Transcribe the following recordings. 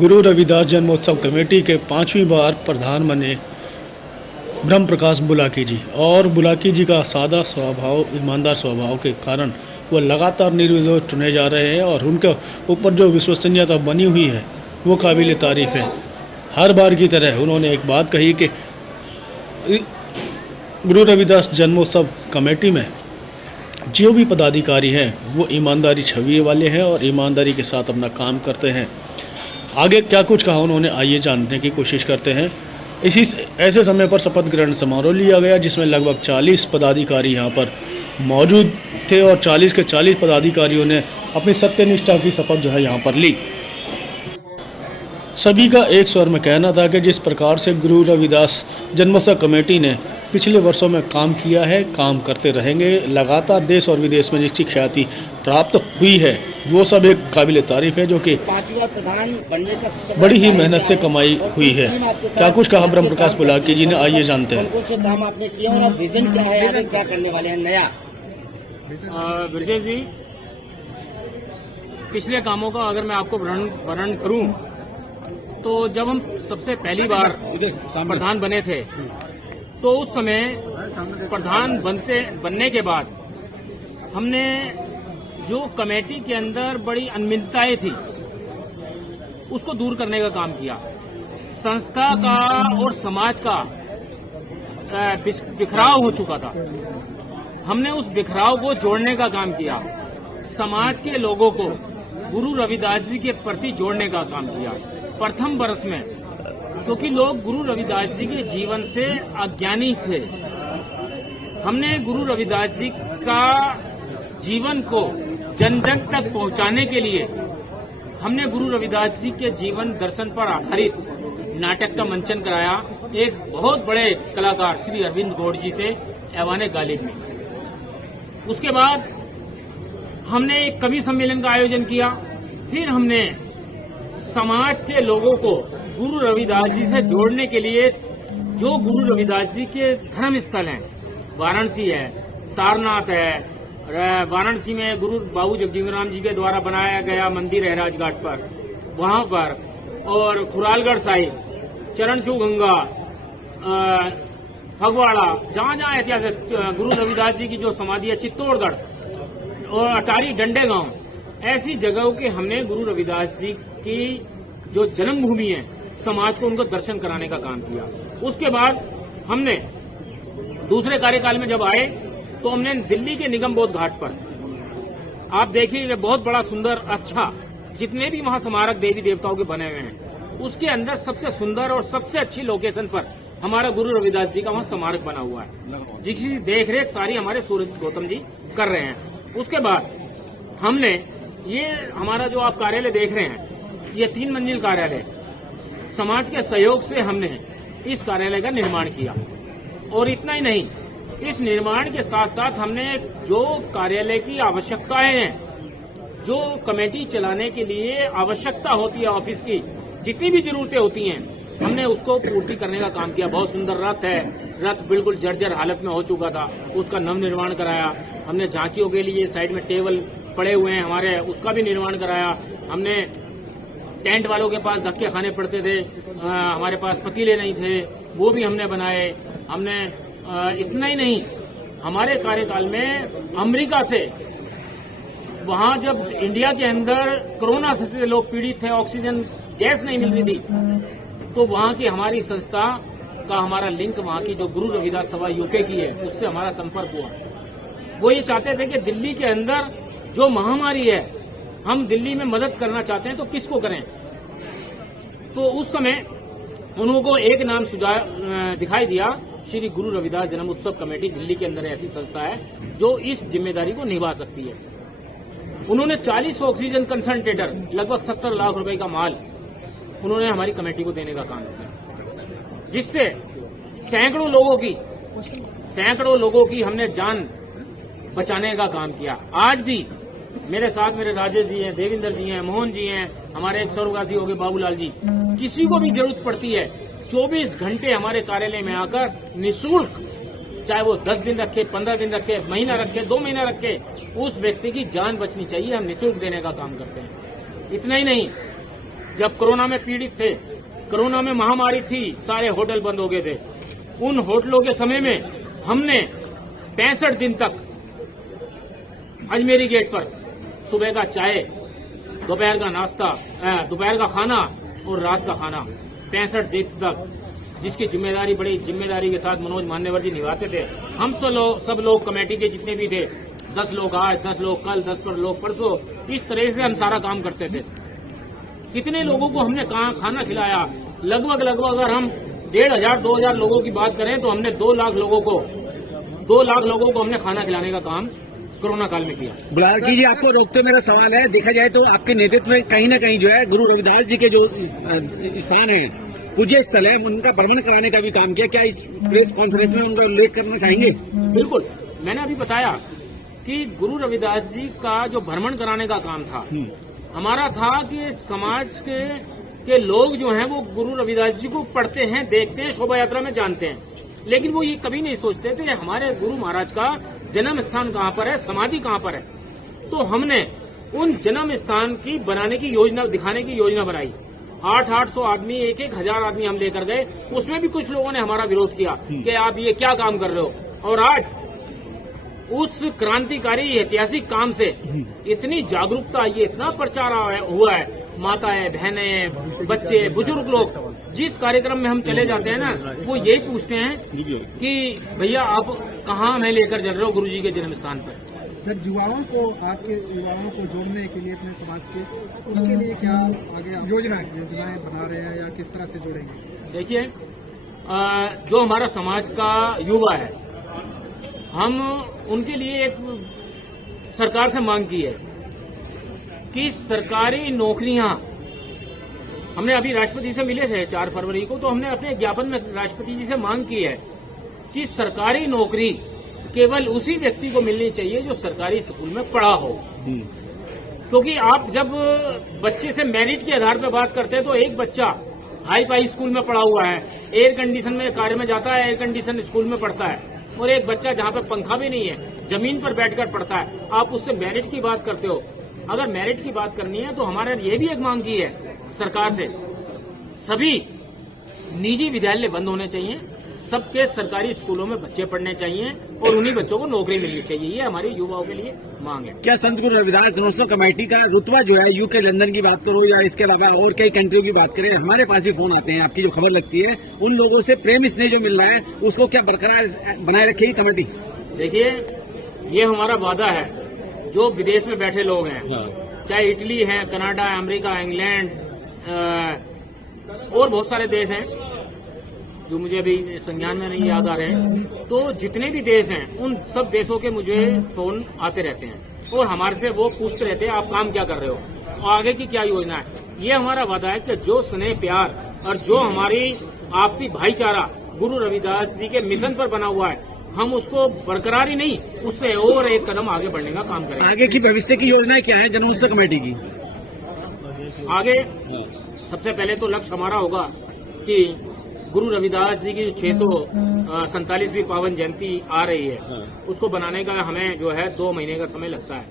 गुरु रविदास जन्मोत्सव कमेटी के 5वीं बार प्रधान बने ब्रह्म प्रकाश बुलाकी जी। और बुलाकी जी का सादा स्वभाव, ईमानदार स्वभाव के कारण वो लगातार निर्विरोध चुने जा रहे हैं और उनके ऊपर जो विश्वसनीयता बनी हुई है वो काबिल तारीफ़ है। हर बार की तरह उन्होंने एक बात कही कि गुरु रविदास जन्मोत्सव कमेटी में जो भी पदाधिकारी हैं वो ईमानदारी छवि वाले हैं और ईमानदारी के साथ अपना काम करते हैं। आगे क्या कुछ कहा उन्होंने, आइए जानने की कोशिश करते हैं। ऐसे समय पर शपथ ग्रहण समारोह लिया गया जिसमें लगभग 40 पदाधिकारी यहाँ पर मौजूद थे और 40 के 40 पदाधिकारियों ने अपनी सत्यनिष्ठा की शपथ जो है यहाँ पर ली। सभी का एक स्वर में कहना था कि जिस प्रकार से गुरु रविदास जन्मोत्सव कमेटी ने पिछले वर्षों में काम किया है, काम करते रहेंगे। लगातार देश और विदेश में जिसकी ख्याति प्राप्त हुई है वो सब एक काबिल तारीफ है, जो कि बड़ी ही मेहनत से कमाई हुई है। क्या कुछ कहा ब्रह्म प्रकाश बुलाकी जी ने, आइए जानते हैं। काम आपने किया और विजन क्या है, आगे क्या करने वाले हैं नया? ब्रजेश जी, पिछले कामों का अगर मैं आपको वर्णन करूं तो जब हम सबसे पहली बार प्रधान बने थे तो उस समय प्रधान बनने के बाद हमने जो कमेटी के अंदर बड़ी अनियमितताएं थी उसको दूर करने का काम किया। संस्था का और समाज का बिखराव हो चुका था, हमने उस बिखराव को जोड़ने का काम किया। समाज के लोगों को गुरु रविदास जी के प्रति जोड़ने का काम किया। प्रथम वर्ष में क्योंकि लोग गुरु रविदास जी के जीवन से अज्ञानी थे, हमने गुरु रविदास जी का जीवन को जन जन तक पहुंचाने के लिए हमने गुरु रविदास जी के जीवन दर्शन पर आधारित नाटक का मंचन कराया एक बहुत बड़े कलाकार श्री अरविंद गौड़ जी से ऐवाने गालिब में। उसके बाद हमने एक कवि सम्मेलन का आयोजन किया। फिर हमने समाज के लोगों को गुरु रविदास जी से जोड़ने के लिए जो गुरु रविदास जी के धर्म स्थल हैं, वाराणसी है, सारनाथ है, वाराणसी में गुरु बाबू जगजीवन राम जी के द्वारा बनाया गया मंदिर है राजघाट पर, वहां पर, और खुरालगढ़ साहिब, चरणछू गंगा, फगवाड़ा, जहां जहां ऐतिहासिक गुरु रविदास जी की जो समाधि है, चित्तौड़गढ़ और अटारी डंडे गांव, ऐसी जगहों के हमने गुरु रविदास जी की जो जन्मभूमि है समाज को उनको दर्शन कराने का काम किया। उसके बाद हमने दूसरे कार्यकाल में जब आए तो हमने दिल्ली के निगम बोध घाट पर, आप देखिए बहुत बड़ा सुंदर, अच्छा, जितने भी वहां स्मारक देवी देवताओं के बने हुए हैं उसके अंदर सबसे सुंदर और सबसे अच्छी लोकेशन पर हमारा गुरु रविदास जी का वहां स्मारक बना हुआ है, जिसकी देखरेख सारी हमारे सूरज गौतम जी कर रहे हैं। उसके बाद हमने ये हमारा जो आप कार्यालय देख रहे हैं, ये 3 मंजिल कार्यालय, समाज के सहयोग से हमने इस कार्यालय का निर्माण किया। और इतना ही नहीं, इस निर्माण के साथ साथ हमने जो कार्यालय की आवश्यकताएं हैं, जो कमेटी चलाने के लिए आवश्यकता होती है ऑफिस की, जितनी भी जरूरतें होती हैं, हमने उसको पूर्ति करने का काम किया। बहुत सुंदर रथ है, रथ बिल्कुल जर्जर हालत में हो चुका था, उसका नव निर्माण कराया हमने। झांकियों के लिए साइड में टेबल पड़े हुए हैं हमारे, उसका भी निर्माण कराया हमने। टेंट वालों के पास धक्के खाने पड़ते थे, हमारे पास पतीले नहीं थे, वो भी हमने बनाए। हमने इतना ही नहीं, हमारे कार्यकाल में अमेरिका से, वहां जब इंडिया के अंदर कोरोना से लोग पीड़ित थे, ऑक्सीजन गैस नहीं मिल रही थी, तो वहां की हमारी संस्था का हमारा लिंक, वहां की जो गुरु रविदास सभा यूके की है उससे हमारा संपर्क हुआ। वो ये चाहते थे कि दिल्ली के अंदर जो महामारी है, हम दिल्ली में मदद करना चाहते हैं तो किसको करें। तो उस समय उनको एक नाम दिखाई दिया, श्री गुरु रविदास जन्मोत्सव कमेटी दिल्ली के अंदर ऐसी संस्था है जो इस जिम्मेदारी को निभा सकती है। उन्होंने 40 ऑक्सीजन कंसंट्रेटर, लगभग 70 लाख रुपए का माल उन्होंने हमारी कमेटी को देने का काम किया, जिससे सैकड़ों लोगों की हमने जान बचाने का काम किया। आज भी मेरे साथ मेरे राजेश जी हैं, देवेंद्र जी हैं, मोहन जी हैं, हमारे एक स्वर्गवासी हो गए बाबूलाल जी, किसी को भी जरूरत पड़ती है 24 घंटे हमारे कार्यालय में आकर निःशुल्क, चाहे वो 10 दिन रखे, 15 दिन रखे, महीना रखे, 2 महीना रखे, उस व्यक्ति की जान बचनी चाहिए, हम निःशुल्क देने का काम करते हैं। इतना ही नहीं, जब कोरोना में पीड़ित थे, कोरोना में महामारी थी, सारे होटल बंद हो गए थे। उन होटलों के समय में हमने 65 दिन तक अजमेरी गेट पर सुबह का चाय, दोपहर का नाश्ता, दोपहर का खाना और रात का खाना 65 दिन तक, जिसकी जिम्मेदारी बड़ी जिम्मेदारी के साथ मनोज मान्यवर जी निभाते थे। हम सब लोग कमेटी के जितने भी थे, 10 लोग आज, 10 लोग कल, 10 लोग परसों, इस तरह से हम सारा काम करते थे। कितने लोगों को हमने खाना खिलाया, लगभग अगर हम 1500-2000 लोगों की बात करें तो हमने 2 लाख लोगों को हमने खाना खिलाने का काम कोरोना काल में किया। बुलाल जी आपको रोकते मेरा सवाल है, देखा जाए तो आपके नेतृत्व में कहीं न कहीं जो है गुरु रविदास जी के जो स्थान है, पूज्य स्थल है, उनका भ्रमण कराने का भी काम किया। क्या इस प्रेस कॉन्फ्रेंस में उनका उल्लेख करना चाहेंगे? बिल्कुल, मैंने अभी बताया कि गुरु रविदास जी का जो भ्रमण कराने का काम था, हमारा था कि समाज के लोग जो हैं वो गुरु रविदास जी को पढ़ते हैं, देखते हैं, शोभा यात्रा में जानते हैं, लेकिन वो ये कभी नहीं सोचते थे हमारे गुरु महाराज का जन्म स्थान कहाँ पर है, समाधि कहाँ पर है। तो हमने उन जन्म स्थान की बनाने की योजना, दिखाने की योजना बनाई। 800 आदमी, 1000 आदमी हम लेकर गए। उसमें भी कुछ लोगों ने हमारा विरोध किया कि आप ये क्या काम कर रहे हो। और आज उस क्रांतिकारी ऐतिहासिक काम से इतनी जागरूकता, ये इतना प्रचार हुआ है, माताएं, बहनें, बच्चे, बुजुर्ग लोग जिस कार्यक्रम में हम चले जाते हैं ना, वो यही पूछते हैं कि भैया आप कहाँ हमें लेकर चल रहे हो गुरुजी के जन्म स्थान पर। सर, युवाओं को, आपके युवाओं को जोड़ने के लिए अपने समाज के, उसके लिए क्या आगे योजनाएं बना रहे हैं या किस तरह से जोड़ेंगे? देखिए, जो हमारा समाज का युवा है, हम उनके लिए एक सरकार से मांग की है कि सरकारी नौकरियां, हमने अभी राष्ट्रपति से मिले थे 4 फरवरी को, तो हमने अपने ज्ञापन में राष्ट्रपति जी से मांग की है कि सरकारी नौकरी केवल उसी व्यक्ति को मिलनी चाहिए जो सरकारी स्कूल में पढ़ा हो। क्योंकि आप जब बच्चे से मेरिट के आधार पर बात करते हैं तो एक बच्चा हाई फाई स्कूल में पढ़ा हुआ है, एयर कंडीशन में कार्य में जाता है, एयर कंडीशन स्कूल में पढ़ता है, और एक बच्चा जहाँ पे पंखा भी नहीं है, जमीन पर बैठकर पढ़ता है, आप उससे मेरिट की बात करते हो। अगर मेरिट की बात करनी है तो हमारे ये भी एक मांग की है सरकार से, सभी निजी विद्यालय बंद होने चाहिए, सबके सरकारी स्कूलों में बच्चे पढ़ने चाहिए और उन्हीं बच्चों को नौकरी मिलनी चाहिए। ये हमारी युवाओं के लिए मांग है। क्या संत गुरु रविदास जन्मोत्सव कमेटी का रुतबा जो है, यूके लंदन की बात करो या इसके अलावा और कई कंट्रियों की बात करें, हमारे पास भी फोन आते हैं, आपकी जो खबर लगती है, उन लोगों से प्रेम स्नेह जो मिल रहा है उसको क्या बरकरार बनाए रखेगी कमेटी? देखिए, ये हमारा वादा है, जो विदेश में बैठे लोग हैं, चाहे इटली है, कनाडा, अमेरिका, इंग्लैंड और बहुत सारे देश हैं जो मुझे अभी संज्ञान में नहीं याद आ रहे हैं, तो जितने भी देश हैं उन सब देशों के मुझे फोन आते रहते हैं और हमारे से वो पूछते रहते हैं आप काम क्या कर रहे हो, आगे की क्या योजना है। ये हमारा वादा है कि जो स्नेह प्यार और जो हमारी आपसी भाईचारा गुरु रविदास जी के मिशन पर बना हुआ है, हम उसको बरकरार ही नहीं, उससे और एक कदम आगे बढ़ने का काम करेंगे। आगे की भविष्य की योजनाएं क्या है जन्मोत्सव कमेटी की? आगे सबसे पहले तो लक्ष्य हमारा होगा कि गुरु रविदास जी की 647वीं पावन जयंती आ रही है, उसको बनाने का हमें जो है 2 महीने का समय लगता है।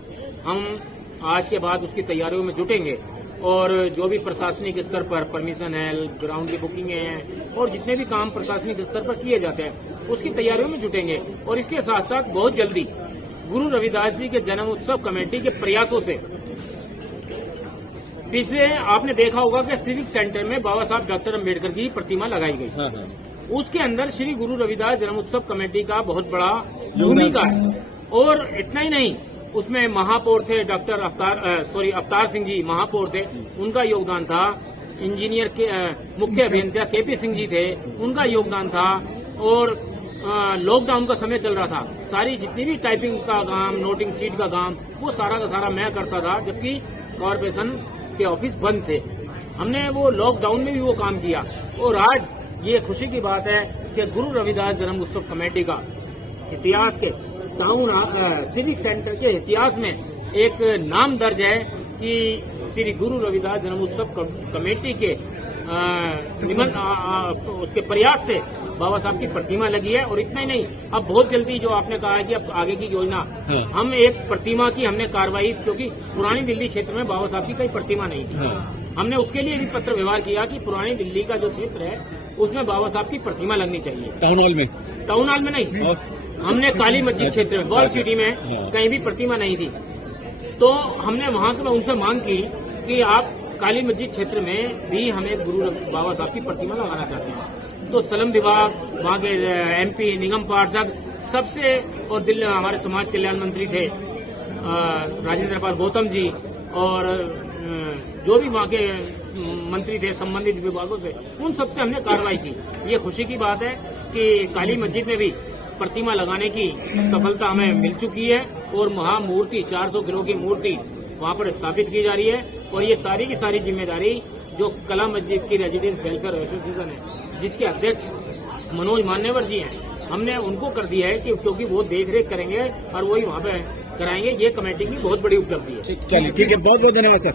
हम आज के बाद उसकी तैयारियों में जुटेंगे और जो भी प्रशासनिक स्तर पर परमिशन है, ग्राउंड की बुकिंग है और जितने भी काम प्रशासनिक स्तर पर किए जाते हैं उसकी तैयारियों में जुटेंगे। और इसके साथ साथ बहुत जल्दी गुरु रविदास जी के जन्म उत्सव कमेटी के प्रयासों से, पिछले आपने देखा होगा कि सिविक सेंटर में बाबा साहब डॉक्टर अम्बेडकर की प्रतिमा लगाई गई, उसके अंदर श्री गुरु रविदास जन्म उत्सव कमेटी का बहुत बड़ा भूमिका है। और इतना ही नहीं, उसमें महापौर थे डॉक्टर अवतार सिंह जी महापौर थे, उनका योगदान था। इंजीनियर के मुख्य अभियंता केपी सिंह जी थे, उनका योगदान था। और लॉकडाउन का समय चल रहा था, सारी जितनी भी टाइपिंग का काम, नोटिंग सीट का काम, वो सारा का सारा मैं करता था, जबकि कॉर्पोरेशन के ऑफिस बंद थे। हमने वो लॉकडाउन में भी वो काम किया। और आज ये खुशी की बात है कि गुरु रविदास जन्म उत्सव कमेटी का इतिहास के टाउन सिविक सेंटर के इतिहास में एक नाम दर्ज है कि श्री गुरु रविदास जन्म उत्सव कमेटी के उसके प्रयास से बाबा साहब की प्रतिमा लगी है। और इतना ही नहीं, अब बहुत जल्दी जो आपने कहा है कि अब आगे की योजना, हम एक प्रतिमा की हमने कार्रवाई, क्योंकि पुरानी दिल्ली क्षेत्र में बाबा साहब की कोई प्रतिमा नहीं थी, हमने उसके लिए भी पत्र व्यवहार किया कि पुरानी दिल्ली का जो क्षेत्र है उसमें बाबा साहब की प्रतिमा लगनी चाहिए। टाउन हॉल में? टाउन हॉल में नहीं, हमने काली मस्जिद क्षेत्र में, वॉल सिटी में कहीं भी प्रतिमा नहीं थी। तो हमने वहां से उनसे मांग की कि आप काली मस्जिद क्षेत्र में भी हमें गुरु बाबा साहब की प्रतिमा लगाना चाहते हैं। तो सलम विभाग, वहाँ के MP निगम पार्षद सबसे, और दिल्ली हमारे समाज कल्याण मंत्री थे राजेंद्र पाल गौतम जी, और जो भी वहाँ के मंत्री थे संबंधित विभागों से, उन सबसे हमने कार्रवाई की। ये खुशी की बात है कि काली मस्जिद में भी प्रतिमा लगाने की सफलता हमें मिल चुकी है और महामूर्ति 400 किलो की मूर्ति वहाँ पर स्थापित की जा रही है। और ये सारी की सारी जिम्मेदारी जो कला मस्जिद की रेजिडेंस वेलफेयर एसोसिएशन है, जिसके अध्यक्ष मनोज मान्यवर जी हैं, हमने उनको कर दिया है कि क्योंकि वो देख रेख करेंगे और वही वहाँ पे कराएंगे। ये कमेटी की बहुत बड़ी उपलब्धि है। चलिए ठीक है, बहुत बहुत धन्यवाद सर।